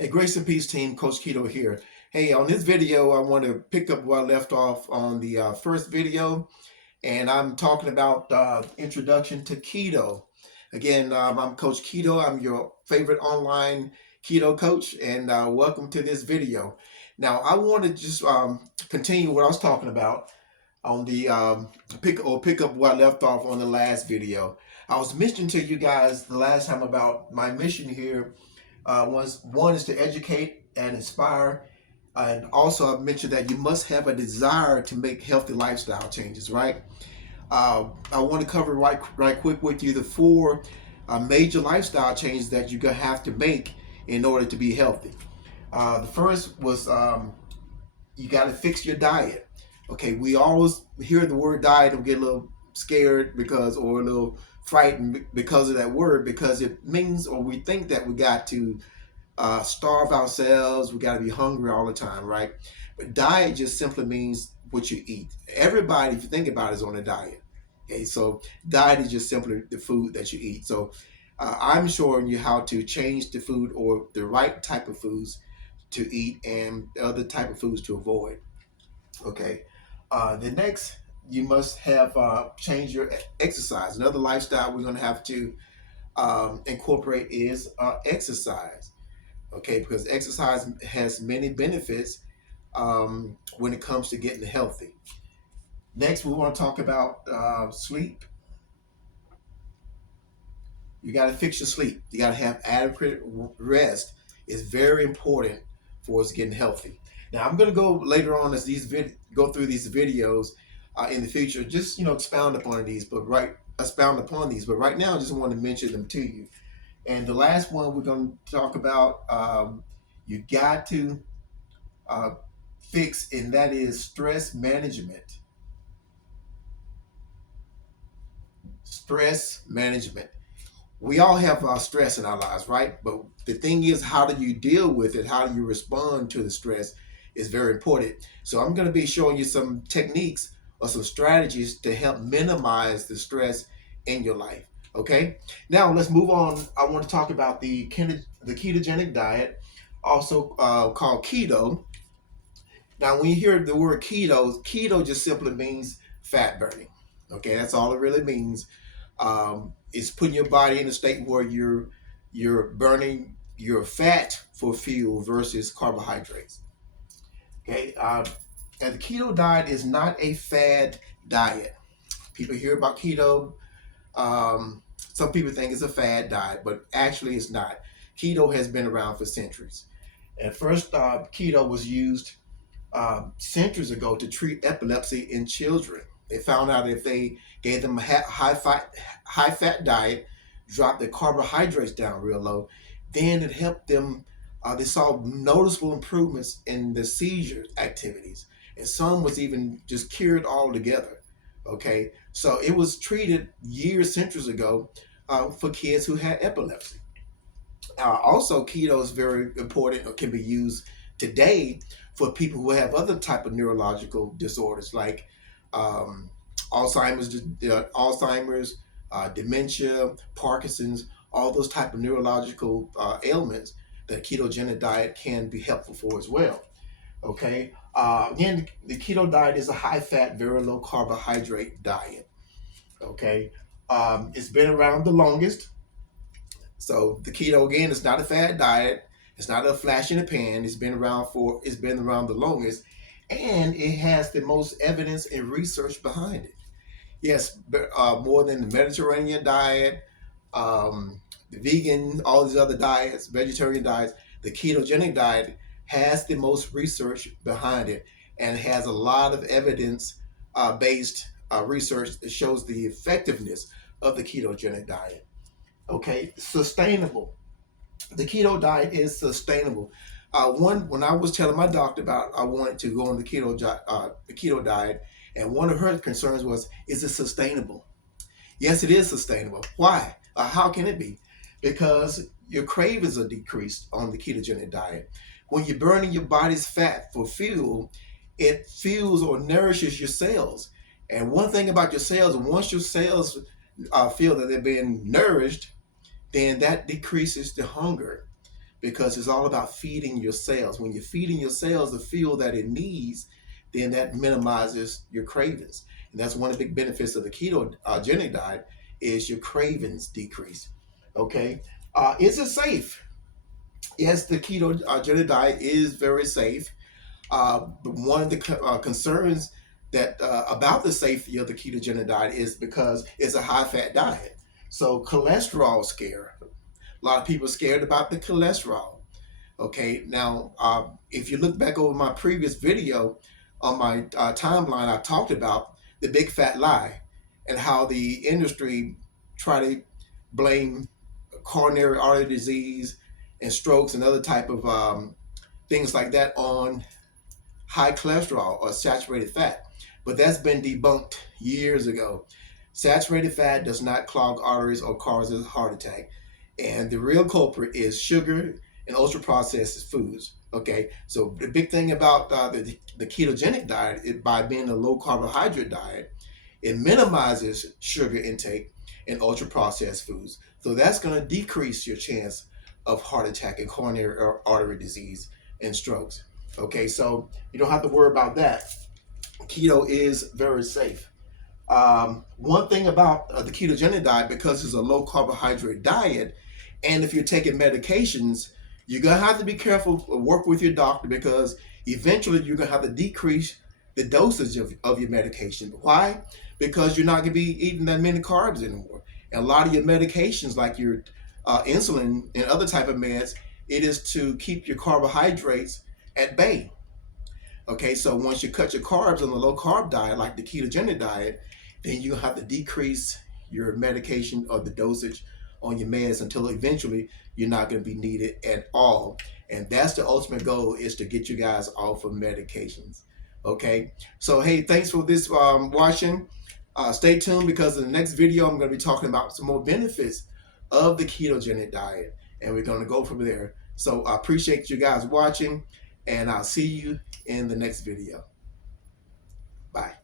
Hey, Grace and Peace team, Coach Keto here. Hey, on this video, I want to pick up where I left off on the first video, and I'm talking about introduction to keto. Again, I'm Coach Keto. I'm your favorite online keto coach, and welcome to this video. Now, I want to just continue what I was talking about on the pick up where I left off on the last video. I was mentioning to you guys the last time about my mission here. One is to educate and inspire, and also I mentioned that you must have a desire to make healthy lifestyle changes. Right? I want to cover right quick with you the four major lifestyle changes that you're gonna have to make in order to be healthy. The first was you got to fix your diet. Okay, we always hear the word diet and get a little scared or a little frightened because of that word, because it means, or we think that we got to starve ourselves, we got to be hungry all the time, right? But diet just simply means what you eat. Everybody, if you think about it, is on a diet. Okay, so diet is just simply the food that you eat. So I'm showing you how to change the food or the right type of foods to eat and the other type of foods to avoid. Okay. The next, you must have change your exercise. Another lifestyle we're going to have to incorporate is exercise. Okay, because exercise has many benefits when it comes to getting healthy. Next, we want to talk about sleep. You got to fix your sleep. You got to have adequate rest. It's very important for us getting healthy. Now, I'm going to go later on as go through these videos in the future. Just expound upon these, But right now, I just want to mention them to you. And the last one we're going to talk about, you got to uh, fix, and that is stress management. Stress management. We all have stress in our lives, right? But the thing is, how do you deal with it? How do you respond to the stress is very important. So I'm going to be showing you some techniques or some strategies to help minimize the stress in your life. Okay. Now let's move on. I want to talk about the ketogenic diet, also called keto. Now, when you hear the word keto just simply means fat burning. Okay, that's all it really means. It's putting your body in a state where you're burning your fat for fuel versus carbohydrates. Okay, and the keto diet is not a fad diet. People hear about keto. Some people think it's a fad diet, but actually it's not. Keto has been around for centuries. At first, keto was used centuries ago to treat epilepsy in children. They found out if they gave them a high fat diet, dropped their carbohydrates down real low, then it helped them. They saw noticeable improvements in the seizure activities, and some was even just cured altogether. Okay, so it was treated centuries ago for kids who had epilepsy. Also, keto is very important, or can be used today for people who have other type of neurological disorders like um, Alzheimer's, dementia, Parkinson's, all those type of neurological ailments that a ketogenic diet can be helpful for as well. Okay. Again, the keto diet is a high fat, very low carbohydrate diet. Okay. It's been around the longest. So the keto, again, it's not a fad diet. It's not a flash in the pan. It's been around the longest, and it has the most evidence and research behind it. Yes, more than the Mediterranean diet, the vegan, all these other diets, vegetarian diets. The ketogenic diet has the most research behind it, and has a lot of evidence based research that shows the effectiveness of the ketogenic diet. Okay, sustainable. The keto diet is sustainable. When I was telling my doctor about I wanted to go on the keto diet, and one of her concerns was, is it sustainable? Yes, it is sustainable. Why? How can it be? Because your cravings are decreased on the ketogenic diet. When you're burning your body's fat for fuel, it fuels or nourishes your cells. And one thing about your cells, once your cells feel that they're being nourished, then that decreases the hunger. because it's all about feeding your cells. When you're feeding your cells the fuel that it needs, then that minimizes your cravings. And that's one of the big benefits of the ketogenic diet is your cravings decrease. Okay, is it safe? Yes, the ketogenic diet is very safe. But one of the concerns that about the safety of the ketogenic diet is because it's a high-fat diet. So cholesterol scare. A lot of people are scared about the cholesterol. Okay, now if you look back over my previous video on my timeline, I talked about the big fat lie and how the industry try to blame coronary artery disease and strokes and other type of things like that on high cholesterol or saturated fat. But that's been debunked years ago. Saturated fat does not clog arteries or cause a heart attack. And the real culprit is sugar and ultra processed foods. Okay, so the big thing about the ketogenic diet, by being a low carbohydrate diet, it minimizes sugar intake and ultra processed foods. So that's going to decrease your chance of heart attack and coronary artery disease and strokes. Okay, so you don't have to worry about that. Keto is very safe. One thing about the ketogenic diet, because it's a low carbohydrate diet, and if you're taking medications, you're gonna have to be careful, work with your doctor, because eventually you're gonna have to decrease the dosage of your medication. Why? Because you're not gonna be eating that many carbs anymore. And a lot of your medications, like your insulin and other type of meds, it is to keep your carbohydrates at bay. Okay, so once you cut your carbs on the low carb diet, like the ketogenic diet, then you have to decrease your medication or the dosage on your meds until eventually you're not going to be needed at all. And that's the ultimate goal, is to get you guys off of medications. Okay, so hey, thanks for this watching. Stay tuned, because in the next video I'm going to be talking about some more benefits of the ketogenic diet, and we're going to go from there. So I appreciate you guys watching, and I'll see you in the next video. Bye.